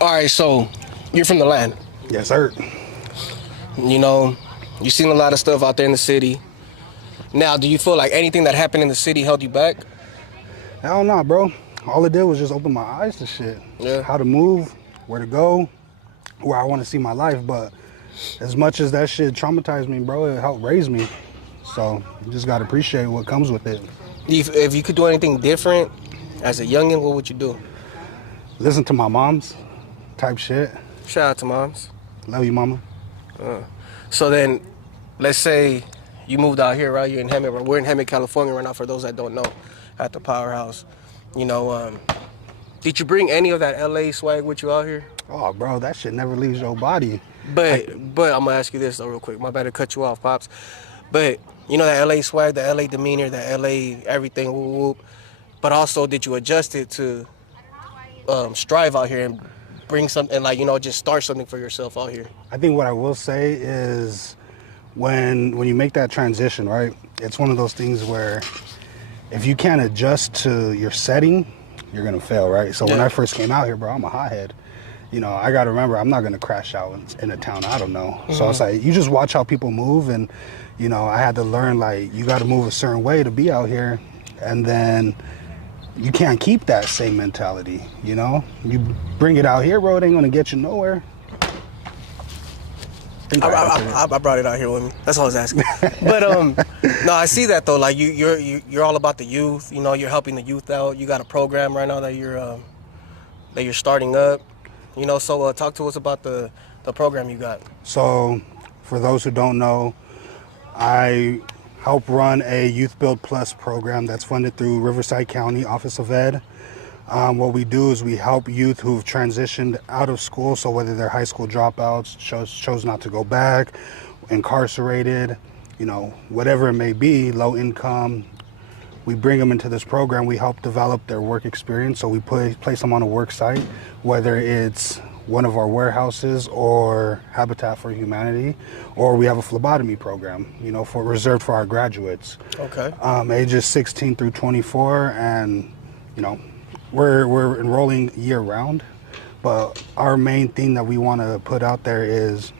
All right, so you're from the land. Yes, sir. You know, you've seen a lot of stuff out there in the city. Now, do you feel like anything that happened in the city held you back? Hell no, bro. All it did was just open my eyes to shit. Yeah. How to move, where to go, where I want to see my life. But as much as that shit traumatized me, bro, it helped raise me. So you just got to appreciate what comes with it. If you could do anything different as a youngin', what would you do? Listen to my mom's type shit. Shout out to moms. Love you, mama. So then, let's say you moved out here, right? You're in Hemet. We're in Hemet, California right now, for those that don't know, at the Powerhouse. You know, did you bring any of that LA swag with you out here? Oh, bro, that shit never leaves your body. But I'm going to ask you this, though, real quick. My bad to cut you off, Pops. But, you know, that LA swag, the LA demeanor, the LA everything, whoop, whoop. But also, did you adjust it to strive out here and bring something, like, you know, just start something for yourself out here? I think what I will say is when you make that transition, right, it's one of those things where if you can't adjust to your setting, you're going to fail, right? So when I first came out here, bro, I'm a hothead. You know, I got to remember, I'm not going to crash out in a town I don't know. Mm-hmm. So it's like, you just watch how people move. And, you know, I had to learn, like, you got to move a certain way to be out here. And then you can't keep that same mentality, you know? You bring it out here, bro, it ain't going to get you nowhere. I brought it out here with me. That's all I was asking. But no, I see that though. Like you're all about the youth. You know, you're helping the youth out. You got a program right now that you're starting up. You know, so talk to us about the program you got. So, for those who don't know, I help run a Youth Build Plus program that's funded through Riverside County Office of Ed. What we do is we help youth who've transitioned out of school, so whether they're high school dropouts, chose not to go back, incarcerated, you know, whatever it may be, low income, we bring them into this program. We help develop their work experience, so we place them on a work site, whether it's one of our warehouses or Habitat for Humanity, or we have a phlebotomy program, you know, reserved for our graduates. Okay. Ages 16 through 24, and, you know, we're enrolling year round, but our main thing that we want to put out there is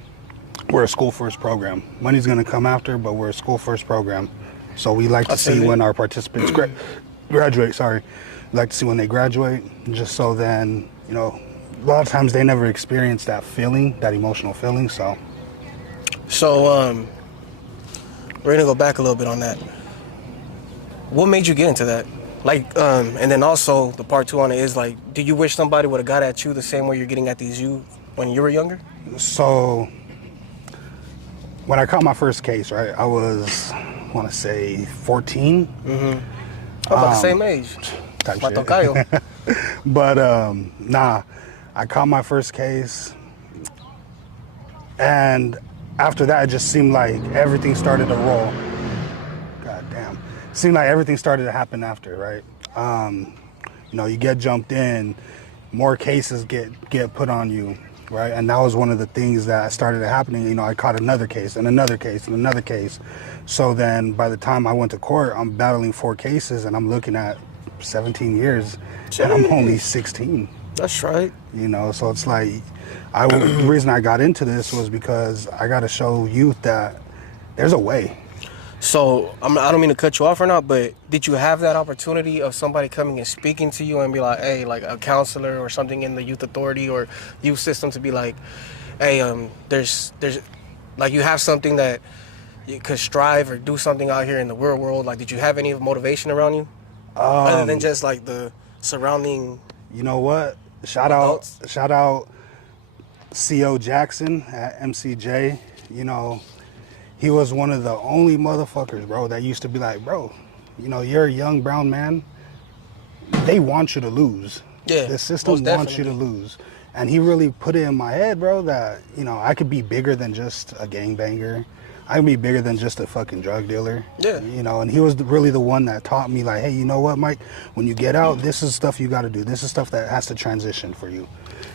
we're a school first program. Money's going to come after, but we're a school first program. So we like to see when our participants graduate, we like to see when they graduate, just so then, you know, a lot of times they never experience that feeling, that emotional feeling, so. So, we're going to go back a little bit on that. What made you get into that? Like, and then also the part two on it is like, do you wish somebody would have got at you the same way you're getting at these youth when you were younger? So, when I caught my first case, right, I was, I want to say 14. Mm-hmm. About the same age. Type shit. But, nah, I caught my first case, and after that, it just seemed like everything started to roll. God damn. Seemed like everything started to happen after, right? You know, you get jumped in, more cases get put on you, right? And that was one of the things that started happening. You know, I caught another case and another case and another case. So then by the time I went to court, I'm battling 4 cases and I'm looking at 17 years. Jeez. And I'm only 16. That's right. You know, so it's like, the reason I got into this was because I got to show youth that there's a way. So, I don't mean to cut you off or not, but did you have that opportunity of somebody coming and speaking to you and be like, hey, like a counselor or something in the youth authority or youth system to be like, hey, there's like you have something that you could strive or do something out here in the real world? Like, did you have any motivation around you? Other than just like the surrounding. You know what? Shout out C.O. Jackson at MCJ, you know. He was one of the only motherfuckers, bro, that used to be like, bro, you know, you're a young brown man. They want you to lose. Yeah, the system wants you to lose. And he really put it in my head, bro, that, you know, I could be bigger than just a gangbanger. I can be bigger than just a fucking drug dealer. Yeah. You know, and he was really the one that taught me, like, hey, you know what, Mike? When you get out, this is stuff you got to do. This is stuff that has to transition for you.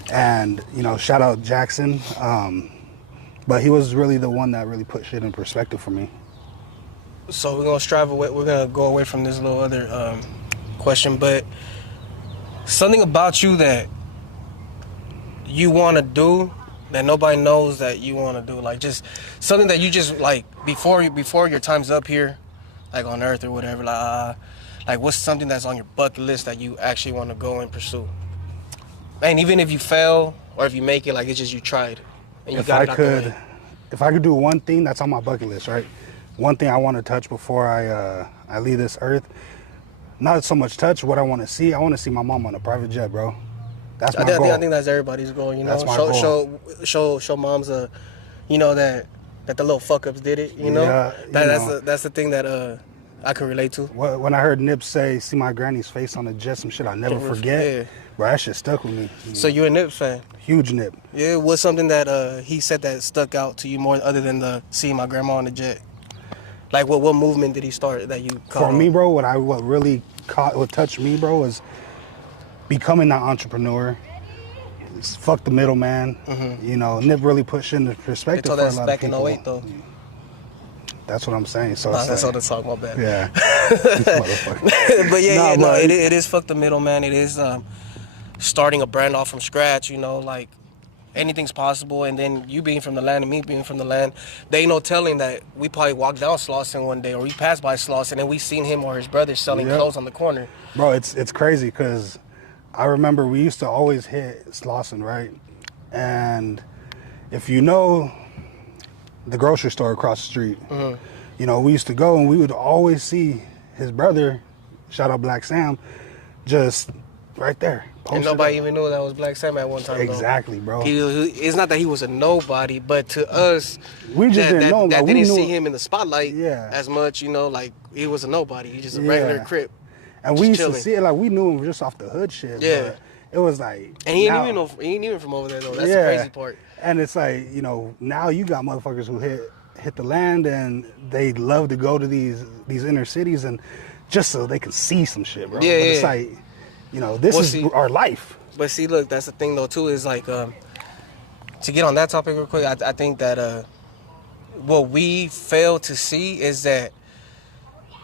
And, you know, shout out Jackson. But he was really the one that really put shit in perspective for me. So we're gonna go away from this little other question, but something about you that you want to do that nobody knows that you want to do? Like just something that you just like before your time's up here, like on Earth or whatever. Like what's something that's on your bucket list that you actually want to go and pursue? And even if you fail or if you make it, like it's just you tried and you If got I it out the could, way. if I could do one thing that's on my bucket list, right? One thing I want to touch before I leave this earth. Not so much touch. What I want to see. I want to see my mom on a private jet, bro. That's my goal. I think that's everybody's goal. You know, That's my goal. show moms you know that the little fuck ups did it. You know, Yeah, that's the thing that I can relate to. When I heard Nip say, "See my granny's face on the jet," some shit I'll never forget. Yeah. Bro, that shit stuck with me. So you a Nip fan? Huge Nip. Yeah. What's something that he said that stuck out to you more other than the seeing my grandma on the jet? Like what movement did he start that you caught For me, on? bro, what touched me, bro, was becoming that entrepreneur. Fuck the middleman. Mm-hmm. You know, Nip really put shit into They perspective told for a us lot back of in people. '08 though. That's what I'm saying. So Nah, it's that's like, all the talk. My bad. yeah. This motherfucker. But yeah, Nah, but- it is fuck the middleman. It is starting a brand off from scratch. You know, like anything's possible. And then you being from the land and me being from the land, they ain't no telling that we probably walked down Slauson one day or we passed by Slauson and we seen him or his brother selling Yep. clothes on the corner. Bro, it's crazy because I remember we used to always hit Slauson, right? And if you know the grocery store across the street, you know, we used to go and we would always see his brother, shout out Black Sam, just right there. And posted nobody up. even knew that was Black Sam at one time. Though. Exactly, bro. It's not that he was a nobody, but to us, We just didn't know him. that Like, we didn't knew see him. him in the spotlight Yeah. as much. You know, like he was a nobody. He's just a regular Yeah. Crip. And we just used to chilling. see it like we knew him just off the hood shit. Yeah. But it was like, And he now- ain't even from over there though. That's the crazy part. And it's like, you know, now you got motherfuckers who hit the land and they love to go to these inner cities and just so they can see some shit, bro. Yeah, but it's yeah. like, you know, this Well, is see- our life. But see, look, that's the thing though too. Is like to get on that topic real quick. I think that what we fail to see is that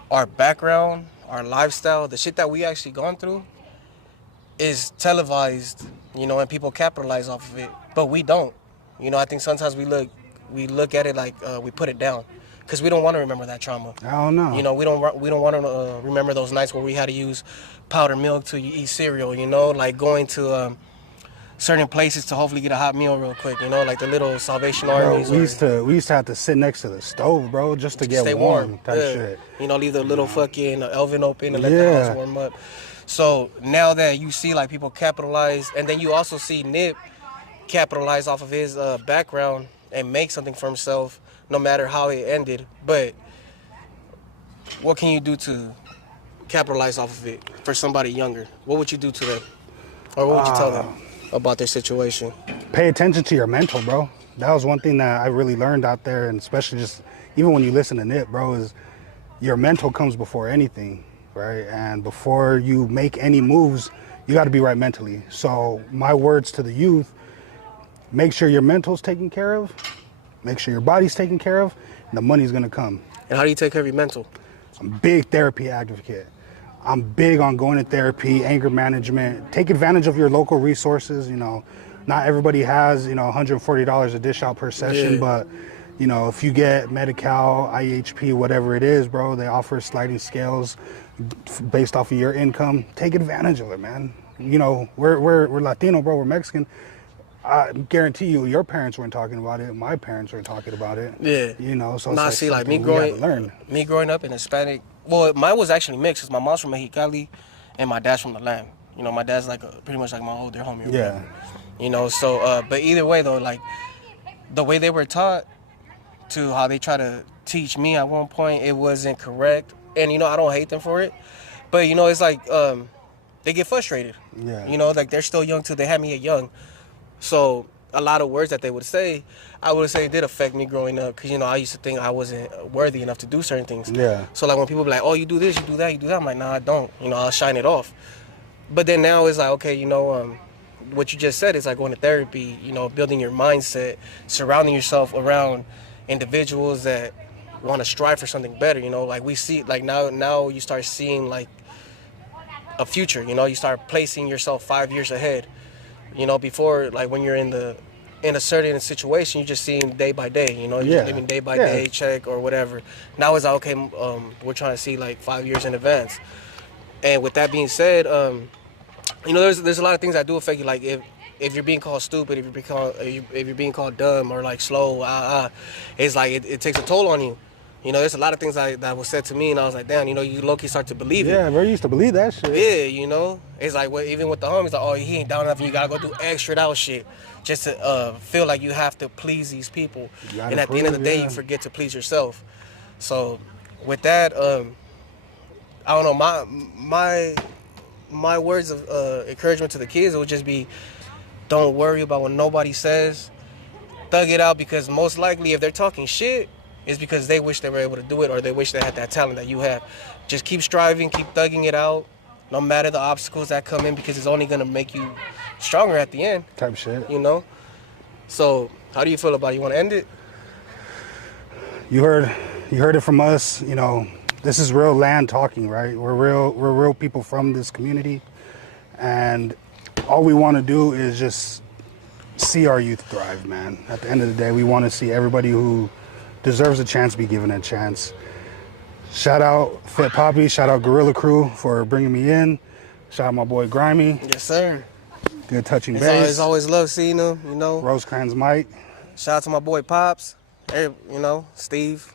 our background, our lifestyle, the shit that we actually gone through, is televised. You know, and people capitalize off of it, but we don't. You know, I think sometimes we look at it like we put it down because we don't want to remember that trauma. I don't know. You know, we don't want to remember those nights where we had to use powdered milk to eat cereal. You know, like going to certain places to hopefully get a hot meal real quick. You know, like the little Salvation Bro, Armies. we used to have to sit next to the stove, bro, just to get stay warm type Yeah. shit. You know, leave the little fucking oven open and let the Yeah. house warm up. So now that you see like people capitalize, and then you also see Nip capitalize off of his background and make something for himself, no matter how it ended. But what can you do to capitalize off of it for somebody younger? What would you do to them, or what would you tell them about their situation? Pay attention to your mental, bro. That was one thing that I really learned out there, and especially just even when you listen to Nip, bro, is your mental comes before anything, right? And before you make any moves, you got to be right mentally. So my words to the youth: make sure your mental's taken care of, make sure your body's taken care of, and the money's gonna come. And how do you take care of your mental? I'm a big therapy advocate. I'm big on going to therapy, anger management. Take advantage of your local resources. You know, not everybody has, you know, $140 a dish out per session, Yeah. but, you know, if you get Medi-Cal, IHP, whatever it is, bro, they offer sliding scales based off of your income. Take advantage of it, man. You know, we're Latino, bro. We're Mexican. I guarantee you, your parents weren't talking about it. My parents weren't talking about it. Yeah. You know, so it's Nah, like see, like something we had to learn. me growing up in Hispanic. Well, mine was actually mixed. Cause my mom's from Mexicali, and my dad's from the land. You know, my dad's like pretty much like my older homie. or Yeah. whatever. You know, so but either way though, like the way they were taught to how they try to teach me at one point, it wasn't correct. And you know, I don't hate them for it, but you know, it's like they get frustrated. Yeah. You know, like they're still young too. They had me at young. So a lot of words that they would say, I would say did affect me growing up. Because, you know, I used to think I wasn't worthy enough to do certain things. Yeah. So, like, when people be like, oh, you do this, you do that, you do that. I'm like, nah, I don't. You know, I'll shine it off. But then now it's like, okay, you know, what you just said is like going to therapy, you know, building your mindset, surrounding yourself around individuals that want to strive for something better. You know, like we see, like now you start seeing like a future, you know, you start placing yourself 5 years ahead. You know, before, like when you're in a certain situation, you just see him day by day. You know, you're Yeah. living day by Yeah. day, check or whatever. Now it's like, okay, we're trying to see like 5 years in advance. And with that being said, you know, there's a lot of things that do affect you. Like if you're being called stupid, if you're being called dumb or like slow, it's like it takes a toll on you. You know, there's a lot of things that was said to me, and I was like, damn, you know, you low-key start to believe it. Yeah, bro, you used to believe that shit. Yeah, you know, it's like even with the homies, like, oh, he ain't down enough, and you gotta go do extra out shit just to feel like you have to please these people. And at the end of the day, you forget to please yourself. So with that, I don't know, my words of encouragement to the kids would just be, don't worry about what nobody says. Thug it out, because most likely if they're talking shit, it's because they wish they were able to do it, or they wish they had that talent that you have. Just keep striving, keep thugging it out, no matter the obstacles that come in, because it's only going to make you stronger at the end. Type shit. You know? So, how do you feel about it? You want to end it? You heard it from us. You know, this is real land talking, right? We're real people from this community, and all we want to do is just see our youth thrive, man. At the end of the day, we want to see everybody who deserves a chance be given a chance. Shout out Fit Poppy, shout out Gorilla Crew for bringing me in. Shout out my boy Grimy. Yes, sir. Good touching base. It's always love seeing them, you know. Rosecrans Mike. Shout out to my boy Pops, you know, Steve,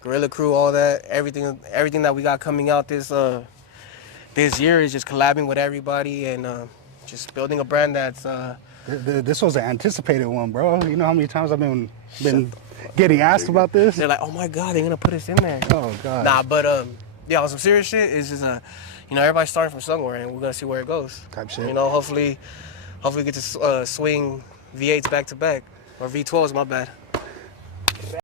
Gorilla Crew, all that. Everything that we got coming out this year is just collabing with everybody and just building a brand that's... This was an anticipated one, bro. You know how many times I've been getting asked about this? They're like, oh my God, they're gonna put us in there. Oh God. Nah, but yeah, on some serious shit, it's just you know, everybody's starting from somewhere, and we're gonna see where it goes. Type shit. You know, hopefully we get to swing V8s back to back, or V12s, my bad.